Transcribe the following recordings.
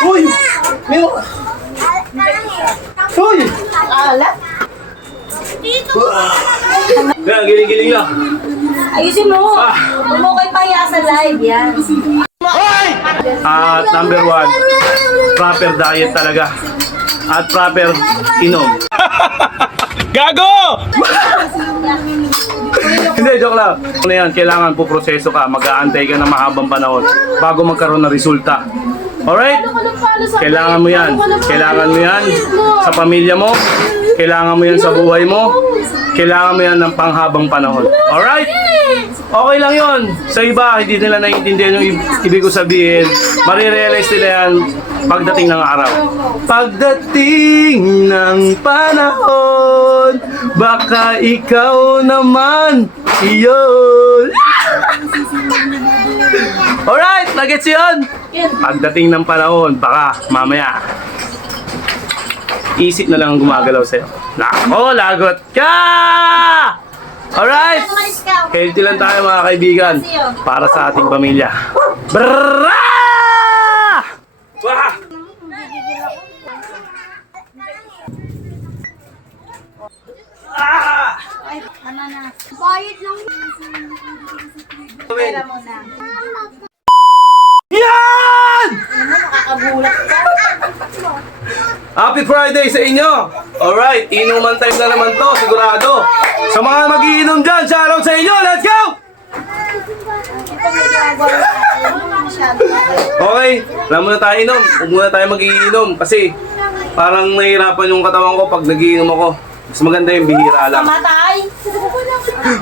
Uy! May... Uy! Alat? Kaya, giling-giling lang. Ayusin mo. Huwag mo kayo pahiya sa live yan. At number 1, proper diet talaga. At proper inom. Gago! Hindi, joke lang. Ano yan, kailangan po proseso ka, mag-aantay ka ng mahabang panahon bago magkaroon ng resulta. Alright? Kailangan mo yan. Kailangan mo yan sa pamilya mo. Kailangan mo yan sa buhay mo. Kailangan mo yan ng panghabang panahon. Alright? Okay lang yon. Sa iba, hindi nila naiintindihan yung ibig ko sabihin. Marirealize nila yan pagdating ng araw. Pagdating ng panahon, baka ikaw naman iyon. Alright, nagets yun? Pagdating ng panahon, baka mamaya isip na lang ang gumagalaw sa'yo. Nako, lagot ka! Alright! Healthy lang tayo mga kaibigan para sa ating pamilya. Brrrra! Wah! Ah! Ay, tama na. Bayad lang. Pera mo na. Yan! Nakakagulat ka. Happy Friday sa inyo! Alright, inuman time na naman to, sigurado. Sa mga magiinom dyan, shoutout sa inyo! Let's go! Ito may ginagawa masyado. Okay, wala muna tayo inom. Huwag muna tayo mag-iinom kasi parang nahihirapan yung katawan ko pag nagiinom ako. Mas maganda yung bihira lang. Mamatay.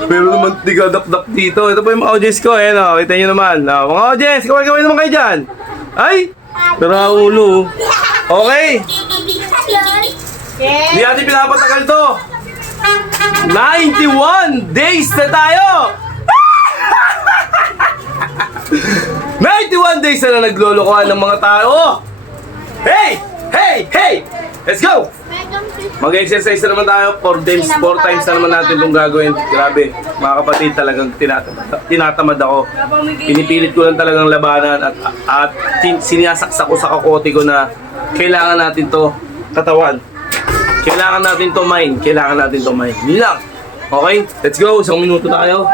Pero naman tigadap-dap dito. Ito po yung mga audience ko. Ayan o, kita nyo naman. Mga audience, kaway-kaway naman kayo dyan. Ay! Tara ulo. Okay. Hindi natin pinapatagal to. 91 days na tayo! 91 days na naglolokohan ng mga tao. Hey! Hey! Hey! Let's go! Mag-exercise na naman tayo. 4 times na naman natin itong gagawin. Grabe, mga kapatid, talagang tinatamad ako. Pinipilit ko lang talagang labanan at sinasaksak ko sa kakote ko na kailangan natin to katawan. Kailangan natin to mind. Kailangan natin to mind. Yun lang. Okay? Let's go. Isang minuto tayo.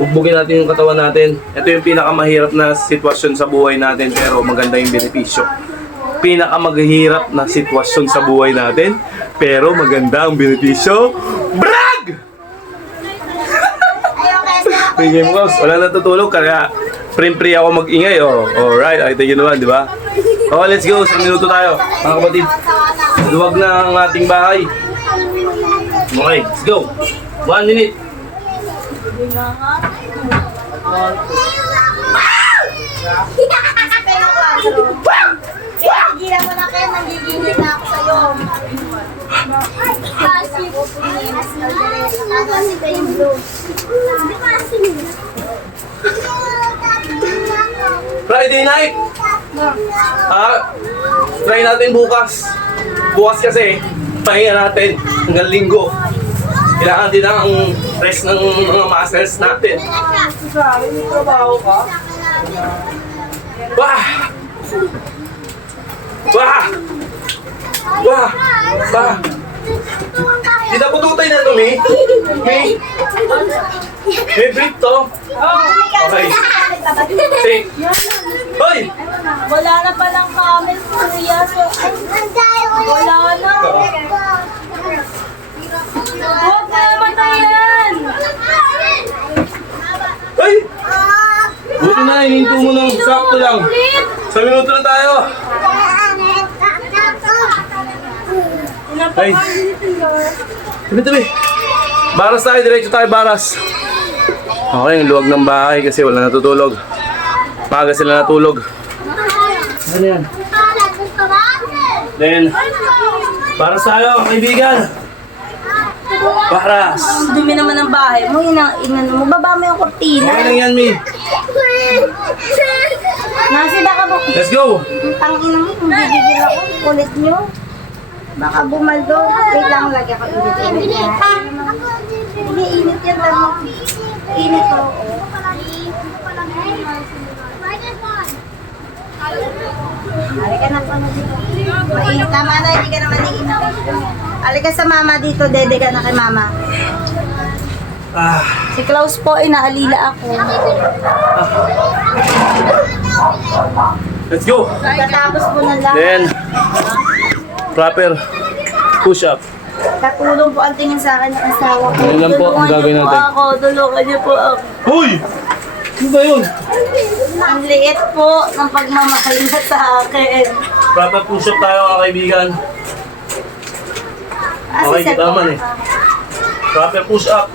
Bugbugin natin yung katawan natin. Ito yung pinakamahirap na sitwasyon sa buhay natin pero maganda yung benepisyo. Pinakamaghihirap na sitwasyon sa buhay natin pero maganda ang benepisyo. Brag! Game Mouse, wala natutulog kaya pre ako mag-ingay. Oh, alright, ay tayo naman, di ba? Oh, let's go. Isang minuto tayo, mga kapatid. Luwag na ang ating bahay. Okay, let's go. 1 minute. Gigilan mo na kayo, nagigingit na ako sa'yo. Kasi kayo yung blue. Friday night. Try natin bukas. Bukas kasi, pahinga natin hanggang linggo. Kailangan din ang rest ng mga muscles natin. Grabe, may trabaho ka? Wah! Wah! Wah! Wah! Kita pututay na ito, Mi? Mi? May break to? Okay. Say. Hoy! Wala na palang comment, kuya. Wala na. Huwag na naman na yan. Ay! Buti na, hininto mo ng sakto lang. Sa minuto na tayo. Ay. Tabi. Baras tayo, diretso tayo baras. Okay, ang luwag ng bahay kasi wala natutulog. Maga sila natulog. Ano yan? Then, baras tayo, kaibigan. Baras. Dumi naman ang bahay mo. Inan mo. Baba mo yung kortina. Okay lang yan, Mi. Nasi, baka mo. Let's go. Tangin mo. Kung gigigil ako. Kulit nyo. Baka bumaldo. Wait lang. Lagi ako init-init yan. Hindi init yan lang. Init ko. Halika na po na dito. Mainit. Tama na, hindi ka naman iinit. Halika sa mama dito, dede ka na kay mama. Si Klaus po, inaalila ako. Let's go! Katapos po ng lahat. Then, proper push-up. Katulong po ang tingin sa akin ng asawa ko. Ano lang po ang gagawin natin? Tulungan niyo po ako. Hoy! Ano ba yun? Ang liit po ng pagmamahal niya sa akin. Proper push-up tayo mga kaibigan. Okay, Sir, kita naman eh. Proper push-up.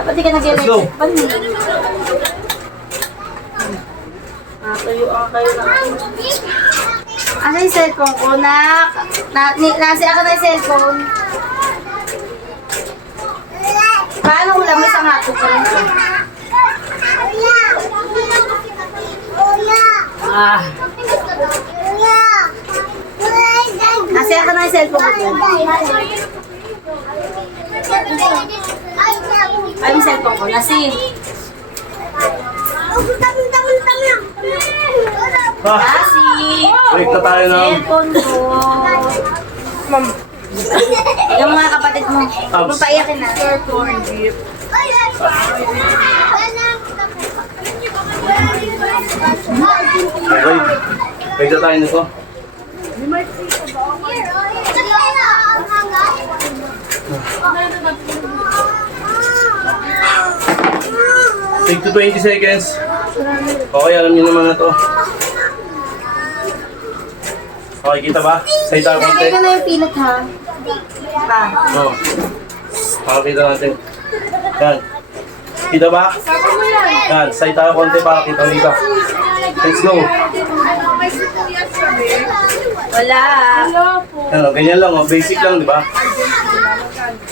dapat di ka Let's go. nag-electric pan eh. Natuyuan kayo na. Ano yung cellphone ko? Nasi ako na yung cellphone. Paano ulam mo sa ngato ko rin? Nasi ako na yung cellphone ko. Ay, yung cellphone ko. Nasi. Nasi. Break na tayo ng Cellphone ko. Yung mga kapatid mo. Abs. Magpaiyakin na. Okay. Break na tayo nito. Take to 20 seconds. Okay, alam niyo naman na to. Okay, kita ba? Say tayo konti. Ilagay ko na yung peanut ha. Pa. Oo. Pakakita natin. Yan. Kita ba? Yan. Say tayo konti para kita dito. Let's go. Wala. Ano, ganyan lang. Oh. Basic lang, di ba?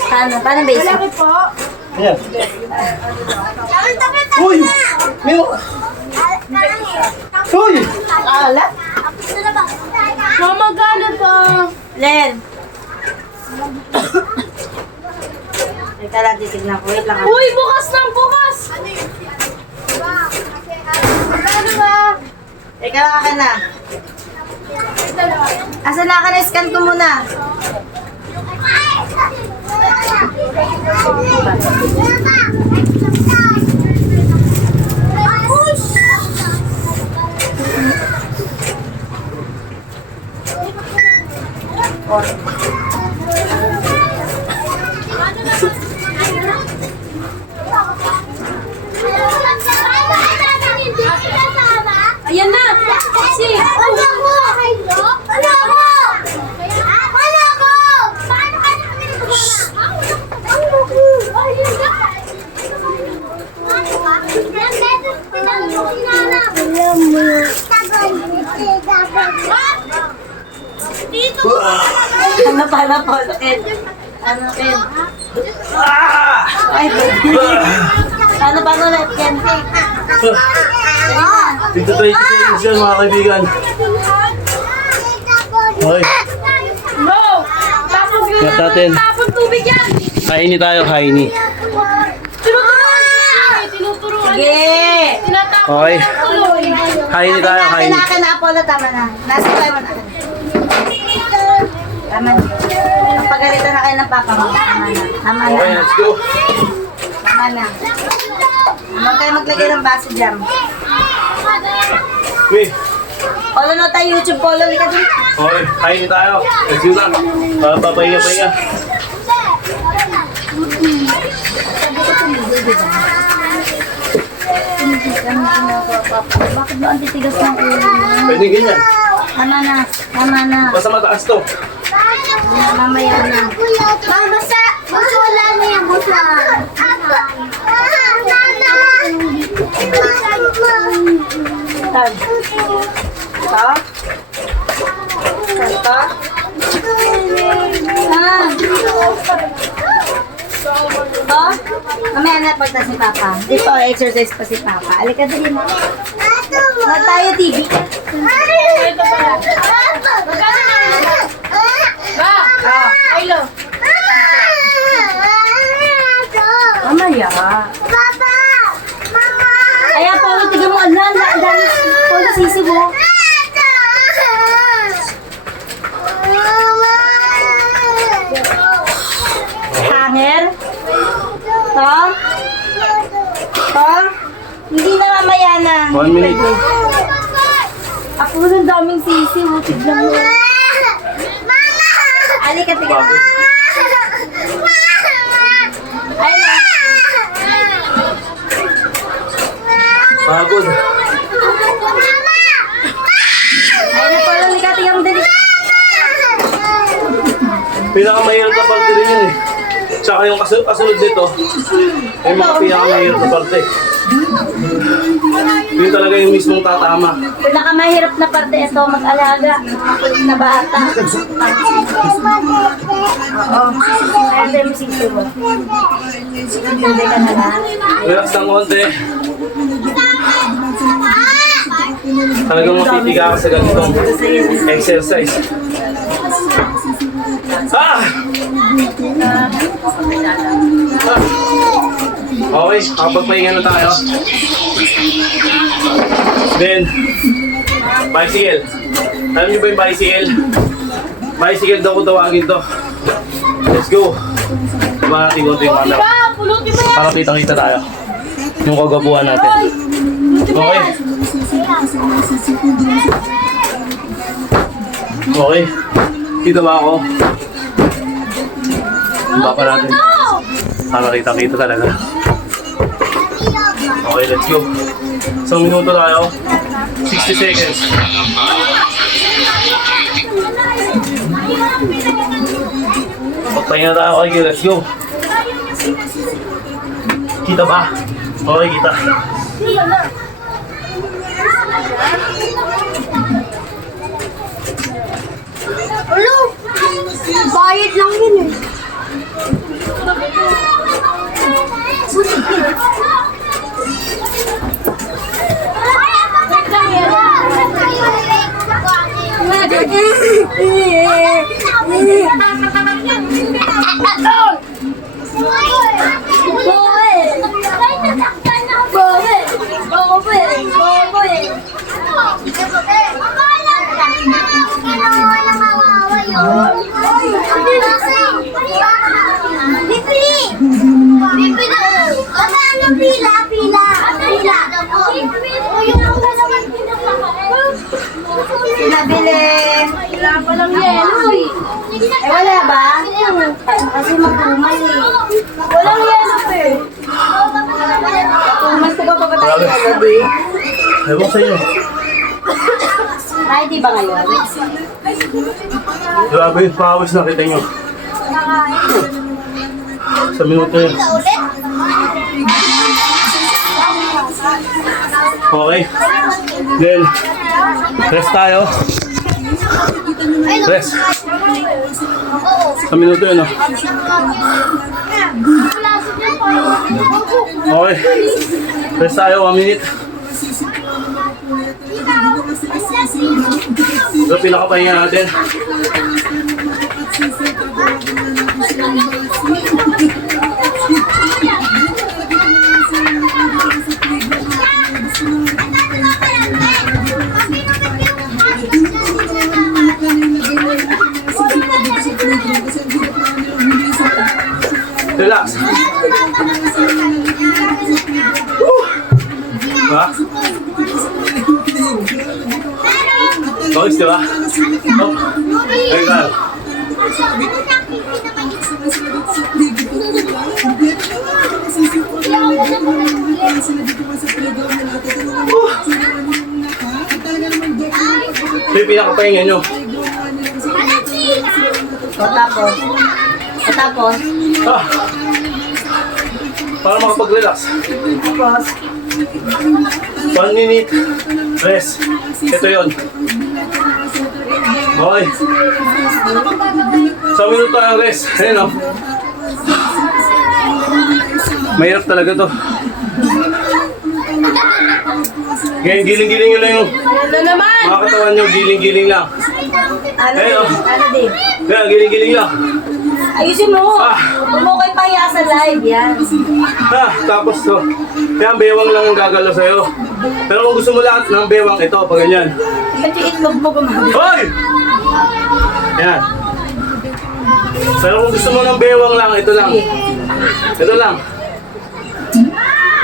Paano? Paano basic? Yan. Uy! Uy! Ala? Mama, gano'n pa. Len. Teka lang, titignan ko. Wait lang. Uy, bukas ng bukas. Ano ba? Teka lang, akin na. Asa na ka na? Scan ko muna. Ayan na. Si. Ano pa na po? Ken? Ano, Ken? Ay, paano ulit, Ken? Dito 20 seconds yun mga kaibigan. Okay. No. Tapos yun. Cut natin. Tapon tubig yan. Kaini tayo, kaini. Tinuturuan. Sige! Tinatapon. Okay. Tuloy. Kaini tayo, kaini. Akin na, Apollo, tama na. Nasa tayo mo na. Tama na. Pagalitan na kayo ng papa mo. Tama na. Tama na. Okay, let's go. Tama na. Huwag kayo maglagay ng baso dyan. Wait. Polo na tayo YouTube, Polo. Lika dun. Okay, kaini tayo. Let's go na. Papahinga. Bakit ba ang titigas ng ulo mo? Pwede ganyan. Tama na. Tama na. Basta mataas to. Mamaya na. Basta wala na yan. Busa. Tag. Ito? Ito? Ito? Mamaya na pagtas si Papa. Dito, exercise pa si Papa. Alika din mo. Wag tayo TV. Ito pala. Ba. Hello. Mamaya. Ayan, Polo, tignan mo. Ang dami. Polo, sisi mo. 1 minute. Ako ng daming sisi mo. Tignan mo. Alika, tignan mo. Ay, na. Pagod. Ay, na po. Alika, tignan mo dali. Pinakamahirap na parte rin yun eh. Tsaka yung kasunod nito, ay mga pinakamahirap na parte. Yun talaga yung mismong tatama. Pinakamahirap na parte ito, mag-alaga. Makulit na bata. Oo. Kaya tayo mo sisi mo. Hindi ka na lang. Relax ng konti. Talagang matitiga ka sa ganitong exercise. Ah! Okay, kapagpahinga na tayo. Then, bicycle. Alam niyo ba yung bicycle? Bicycle daw kung tawagin to. Let's go. Diba natin konti yung camera? Ba, pulutin mo yan. Para kitang-kita tayo. Yung kagabuhan natin. Okay. Okay. Kita ba ako? Ang pa natin. Para kitang-kita talaga. Okay, let's go. So, minuto tayo. 60 seconds. Pagpahinga tayo. Okay, let's go. Kita ba? Okay, kita. Ulo! Bayad lang yun eh. Nabili. Wala pa lang yelo eh. Eh, wala ba? Kasi magumay eh. Walang yelo eh. Tumas ko pa pa tayo Grabe. kagabi. Ewan sa inyo. Ay, di ba ngayon? Grabe yung pawis na kita nyo. Sa minuto yun. Okay. Then, rest tayo. Rest. Sa minuto yun, oh. Okay. Rest tayo, 1 minute. Ito, pinakapahinga natin. Relax. Diba? Bagus, diba? Oh. Ayo, Carl. Ito yung pinakapahinga nyo. O tapos? O tapos? Ah. Para makapag-relax. Tapos? 1 minute. Rest. Ito yun. Okay. So, minuto tayo rest. Ayan, o. Mahirap talaga to. Ngayon, giling-giling nyo lang yung Ano naman? mga katawan nyo. Giling-giling lang. Ano Ayun, din? oh. Ano din? Kaya, giling-giling lang. Ayusin mo! Ah. Huwag mo kayo pahiya sa live, yan. Ha, tapos to. Kaya ang bewang lang ang gagalaw sa'yo. Pero kung gusto mo lahat ng bewang, ito, pag ganyan. Ba't yung itlog mo gumagay? Hoy! Yan. Pero kung gusto mo ng bewang lang, ito lang. Ito lang.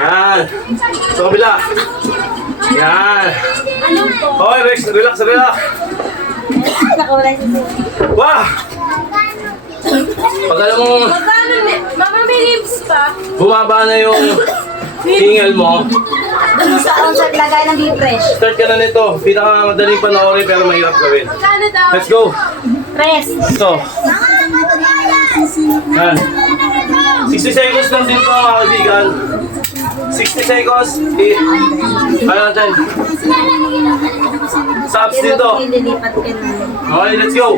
Yan. Sa kabila. Yan. Ano po? Okay, relax. Nakawala si Sir. Wah! Pag alam mo, Magkano Mama, may ribs pa? bumaba na yung hingal mo, Doon sa lagay ng beef fresh. start ka na nito. Pinakamadaling panoorin pero mahirap gawin. Magkano daw? Let's go! Press. Ito. Yan. 60 seconds lang din ito mga kaibigan. 60 seconds. Ano natin? Subs dito. Ililipat ka na. Okay, let's go.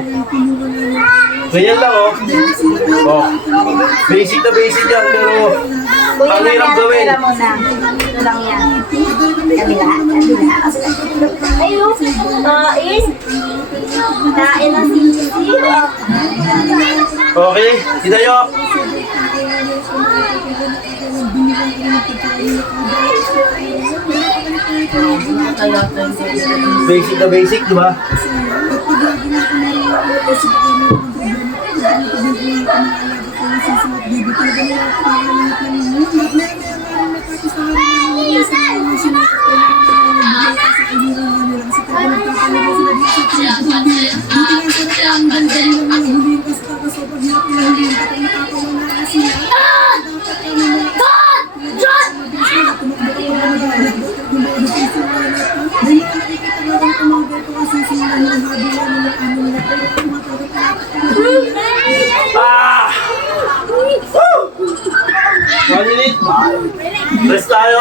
Ganyan lang oh. Oh. Basic na basic yan pero ang hirap gawin. Pera mo na. Ito lang yan. Kabila. Ayun. Tain. Tain ang sisi. Okay, kita nyo. Basic na basic, di ba? Ah! Woo! 1 minute. Rest tayo.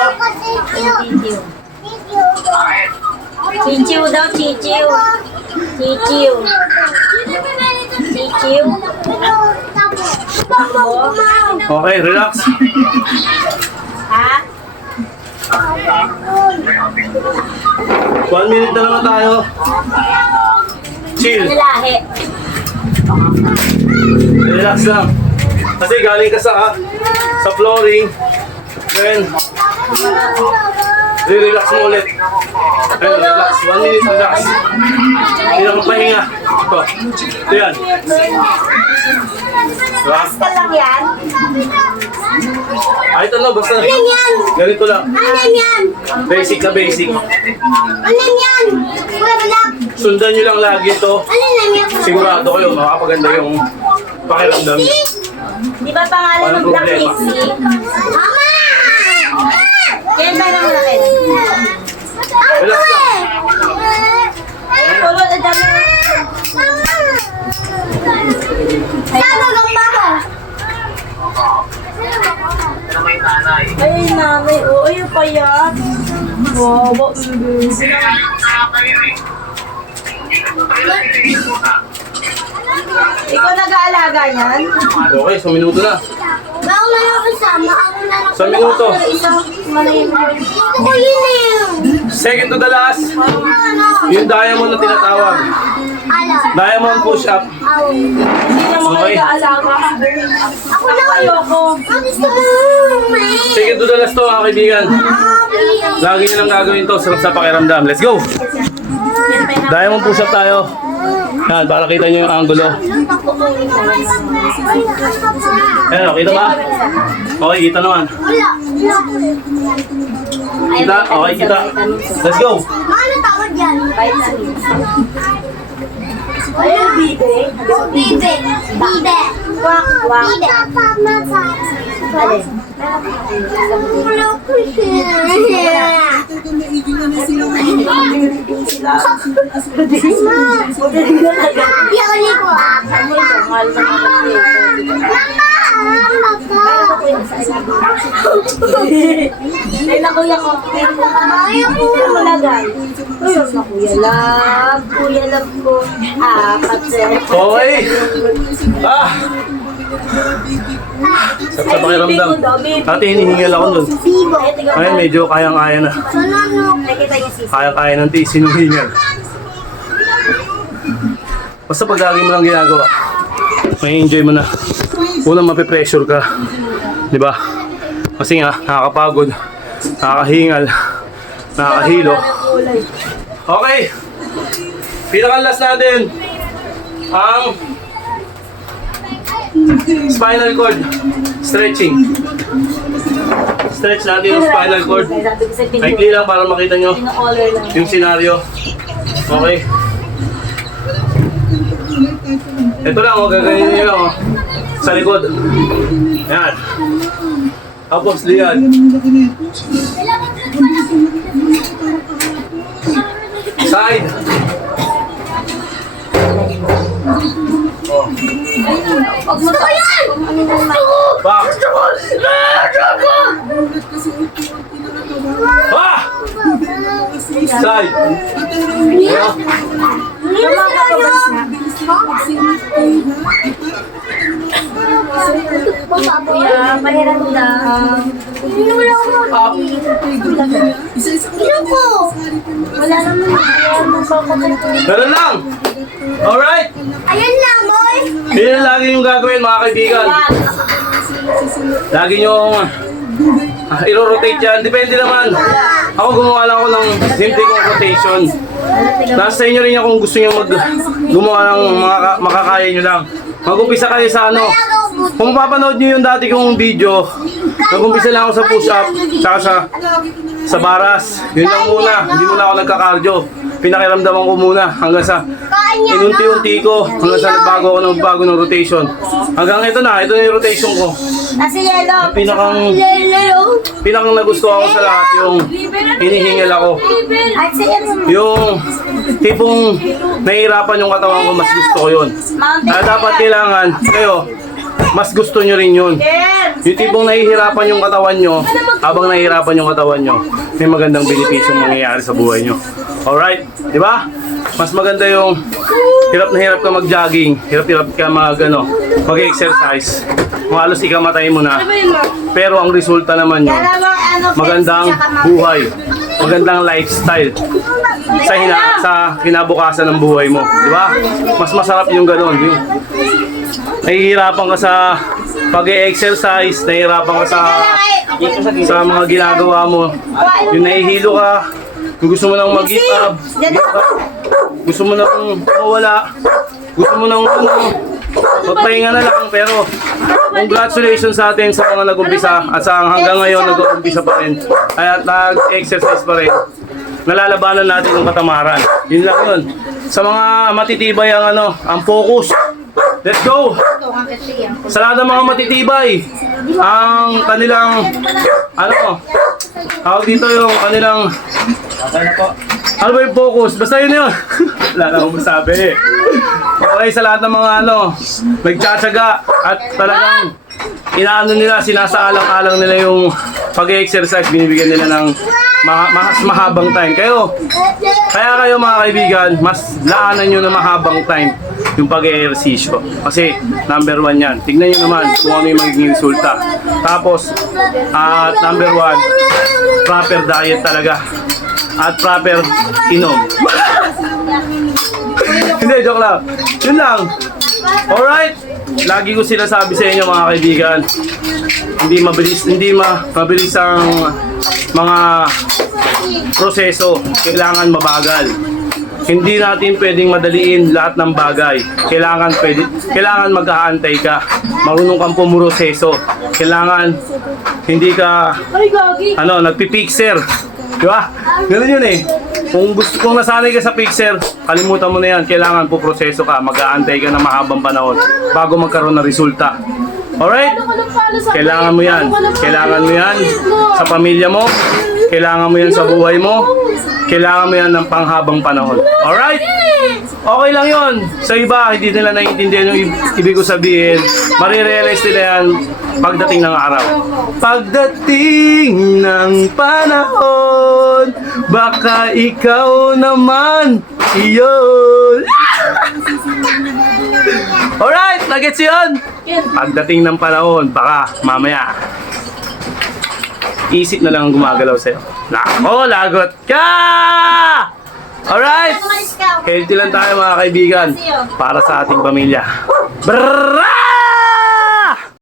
Chichiw daw, chichiw. Chichiw. Chichiw. Okay, relax. Ha? 1 minute na naman tayo. Chill. Lahi. Relax lang. Kasi galing ka sa flooring. Then, relax mo ulit. Ayun, relax. 1 minute, relax. Hindi na magpahinga. Ito yan. Diba? Ka lang yan. Ay, ito na, basta. Ganito lang. Basic na basic. Sundan nyo lang lagi ito. Sigurado kayo, makapaganda yung pakiramdam nyo. Di ba pangalan Walang ng Black problema. Lizzy? Yan ba naman natin? Relax lang. Kulot, ang dami. Ay, nanay. Oo, yung payat. Wow, ikaw nag-aalaga niyan? Okay, so minuto na. Ako na yung kasama. Ako na lang. Sa minuto. Isang malayin mo. Gusto ko yun eh. Second to the last. Yung diamond na tinatawag. Ala. Diamond push-up. Hindi naman Okay. nag-aalaga. Ako na. Ayoko. Ang gusto mo. Second to the last to mga kaibigan. Lagi nyo lang gagawin to sa pakiramdam. Let's go! Diamond push-up tayo. Yan, para kita nyo yung angulo. Ayan, kita ba? Okay, kita naman. Wala. Kita? Okay, kita. Let's go! Ano tawag yan? Ayun, bibe. Bibe. Bibe. Wak, wak. Bibe. Alin? Wala ko siya. Yoli ko. Ay, na kuya ko. Ayaw ko. Malagay. Ayun na kuya love. Kuya love ko. Apat sir. Okay! Ah! Sa pakiramdam. Dati hinihingal ako dun. Bibo. Ngayon medyo kayang-kaya na. Sanano. Nakita yung sisi. Kaya-kaya ng tiisin ng hingal. Basta pag lagi mo lang ginagawa, may enjoy mo na. Unang mapipressure ka. Di ba? Kasi nga, nakakapagod, nakakahingal, nakakahilo. Okay! Pinaka-last natin ang spinal cord stretching. I-stretch natin yung spinal cord. Maikli lang para makita nyo yung senaryo. Okay. Ito lang, gaganin nyo lang, sa likod. Yan. Tapos liyan. Side. Back. Ah! Side. Ayan. Kuya, mahirap na. Up. Wala naman. Ganun lang. Alright. Ayan lang, boy. Yan lagi yung gagawin mga kaibigan. Lagi nyo i-rotate yan. Depende naman. Ako gumawa lang ako ng simple kong rotation. Nasa inyo rin yan kung gusto nyo gumawa ng mga makakaya nyo lang. Mag-umpisa kayo sa ano. Kung mapapanood nyo yung dati kong video, nag-umpisa lang ako sa push-up, tsaka sa baras. Yun lang muna. Hindi muna ako nagka-cardio. Pinakiramdaman ko muna hanggang sa inunti-unti ko hanggang sa nagbago ng rotation. Hanggang ito na yung rotation ko. Nasa yellow. Pinakang nagustuhan ko sa lahat yung hinihingal ako. At sa yellow. Yung tipong nahihirapan yung katawan ko, mas gusto ko yun. Kaya dapat kailangan kayo, mas gusto nyo rin yun. Yung tipong nahihirapan yung katawan nyo, habang nahihirapan yung katawan nyo, may magandang benepisyong mangyayari sa buhay nyo. Alright? Di ba? Mas maganda yung hirap na hirap ka mag-jogging, hirap ka mag-exercise. Kung halos ikamatay mo na. Pero ang resulta naman nyo, magandang buhay, magandang lifestyle sa kinabukasan ng buhay mo. Di ba? Mas masarap yung gano'n. Yung nahihirapan ka sa pag-exercise, nahihirapan ka sa mga ginagawa mo. Yung nahihilo ka, yung gusto mo nang mag-give up, gusto mo nang mawala, gusto mo nang magpahinga na lang. Pero congratulations sa atin sa mga nag-umpisa at sa hanggang ngayon nag-umpisa pa rin at nag-exercise pa rin. Nalalabanan natin yung katamaran. Yun lang yun. Sa mga matitibay ang focus. Let's go! Sa lahat ng mga matitibay, ang kanilang, tawag dito yung kanilang, ano ba yung focus? Basta yun yun. Wala na akong masabi. Okay, sa lahat ng mga nagtsatsaga at talagang sinasaalang-alang nila yung pag-exercise, binibigyan nila ng mas mahabang time. Kaya kayo mga kaibigan, mas laanan nyo na mahabang time yung pag-ehersisyo. Kasi number 1 yan. Tignan nyo naman kung ano yung magiging resulta. Tapos, number 1, proper diet talaga. At proper inom. Hindi, joke lang. Yun lang. Alright? Lagi ko sinasabi sa inyo mga kaibigan, hindi mabilis ang mga proseso. Kailangan mabagal. Hindi natin pwedeng madaliin lahat ng bagay. Kailangan mag-aantay ka. Marunong kang pumuroseso. Kailangan hindi ka nagpipixer. Di ba? Ganun yun eh. Kung nasanay ka sa pixer, kalimutan mo na yan. Kailangan puproseso ka. Mag-aantay ka ng mahabang panahon bago magkaroon ng resulta. Alright? Kailangan mo yan. Kailangan mo yan sa pamilya mo. Kailangan mo yan sa buhay mo. Kailangan mo yan ng panghabang panahon. Alright? Okay lang yun. Sa iba, hindi nila naiintindihan yung ibig ko sabihin. Marirealize nila yan pagdating ng araw. Pagdating ng panahon, baka ikaw naman iyon. Alright, nagets yun? Pagdating ng panahon, baka mamaya isip na lang ang gumagalaw sa'yo. Nako, lagot ka! Alright! Healthy lang tayo mga kaibigan para sa ating pamilya. Brrrr!